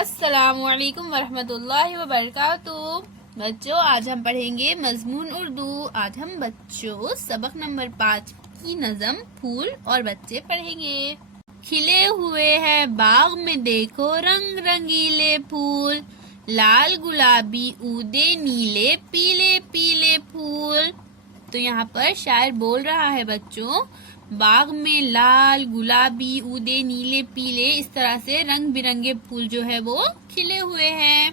अस्सलामुअलैकुम वरहमतुल्लाहि वबरकातुहू। बच्चों, आज हम पढ़ेंगे मजमून उर्दू। आज हम बच्चों सबक नंबर 5 की नज़म फूल और बच्चे पढ़ेंगे। खिले हुए हैं बाग में देखो रंग रंगीले फूल, लाल गुलाबी ऊदे नीले पीले पीले फूल। तो यहाँ पर शायर बोल रहा है बच्चों, बाग में लाल गुलाबी ऊदे नीले पीले इस तरह से रंग बिरंगे फूल जो है वो खिले हुए हैं।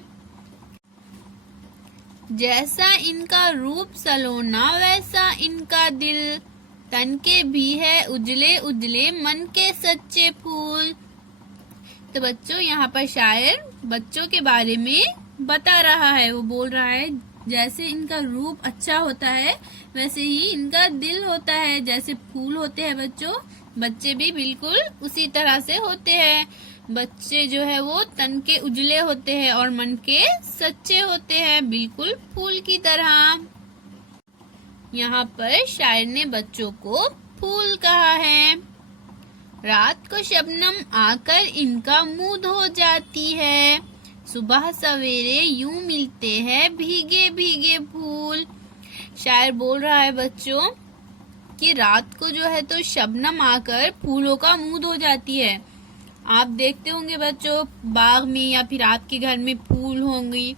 जैसा इनका रूप सलोना वैसा इनका दिल, तन के भी है उजले उजले मन के सच्चे फूल। तो बच्चों, यहाँ पर शायर बच्चों के बारे में बता रहा है। वो बोल रहा है जैसे इनका रूप अच्छा होता है वैसे ही इनका दिल होता है। जैसे फूल होते हैं बच्चों, बच्चे भी बिल्कुल उसी तरह से होते हैं। बच्चे जो है वो तन के उजले होते हैं और मन के सच्चे होते हैं, बिल्कुल फूल की तरह। यहाँ पर शायर ने बच्चों को फूल कहा है। रात को शबनम आकर इनका मुंह धो जाती है, सुबह सवेरे यूं मिलते हैं भीगे भीगे फूल। शायर बोल रहा है बच्चों कि रात को जो है तो शबनम आकर फूलों का मुंह धो जाती है। आप देखते होंगे बच्चों, बाग में या फिर आपके घर में फूल होंगी,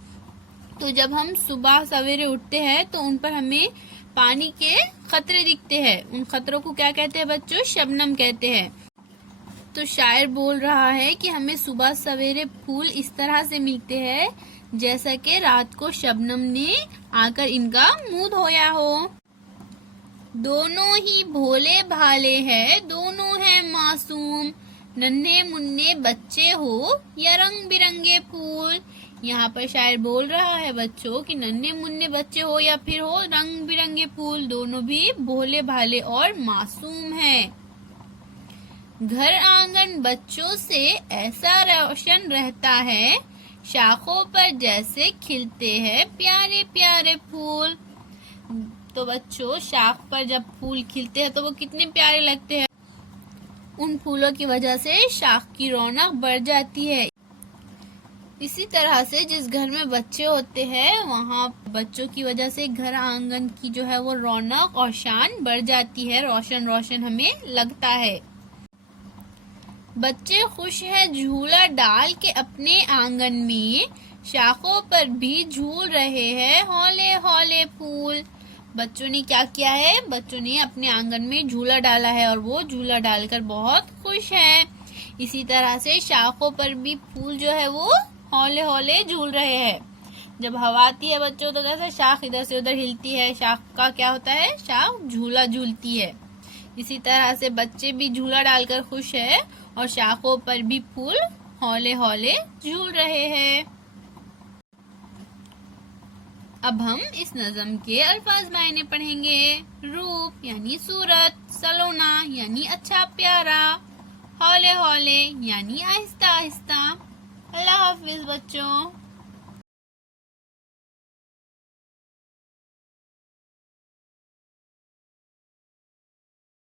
तो जब हम सुबह सवेरे उठते हैं तो उन पर हमें पानी के खतरे दिखते हैं। उन खतरों को क्या कहते हैं बच्चों? शबनम कहते हैं। तो शायर बोल रहा है कि हमें सुबह सवेरे फूल इस तरह से मिलते हैं जैसा कि रात को शबनम ने आकर इनका मुंह धोया हो। दोनों ही भोले भाले हैं, दोनों हैं मासूम, नन्हे मुन्ने बच्चे हो या रंग बिरंगे फूल। यहाँ पर शायर बोल रहा है बच्चों कि नन्हे मुन्ने बच्चे हो या फिर हो रंग बिरंगे फूल, दोनों भी भोले भाले और मासूम हैं। घर आंगन बच्चों से ऐसा रोशन रहता है, शाखों पर जैसे खिलते हैं प्यारे प्यारे फूल। तो बच्चों, शाख पर जब फूल खिलते हैं तो वो कितने प्यारे लगते हैं। उन फूलों की वजह से शाख की रौनक बढ़ जाती है। इसी तरह से जिस घर में बच्चे होते हैं वहाँ बच्चों की वजह से घर आंगन की जो है वो रौनक और शान बढ़ जाती है, रोशन रोशन हमें लगता है। बच्चे खुश है झूला डाल के अपने आंगन में, शाखों पर भी झूल रहे हैं हौले हौले फूल। बच्चों ने क्या किया है? बच्चों ने अपने आंगन में झूला डाला है और वो झूला डालकर बहुत खुश है। इसी तरह से शाखों पर भी फूल जो है वो हौले हौले झूल रहे हैं। जब हवा आती है बच्चों तो कैसे शाख इधर से उधर हिलती है, शाख का क्या होता है? शाख झूला झूलती है। इसी तरह से बच्चे भी झूला डालकर खुश है और शाखों पर भी फूल हौले हौले झूल रहे हैं। अब हम इस नज़म के अल्फाज मायने पढ़ेंगे। रूप यानी सूरत, सलोना यानी अच्छा प्यारा, हौले हौले यानी आहिस्ता आहिस्ता। अल्लाह हाफिज बच्चों।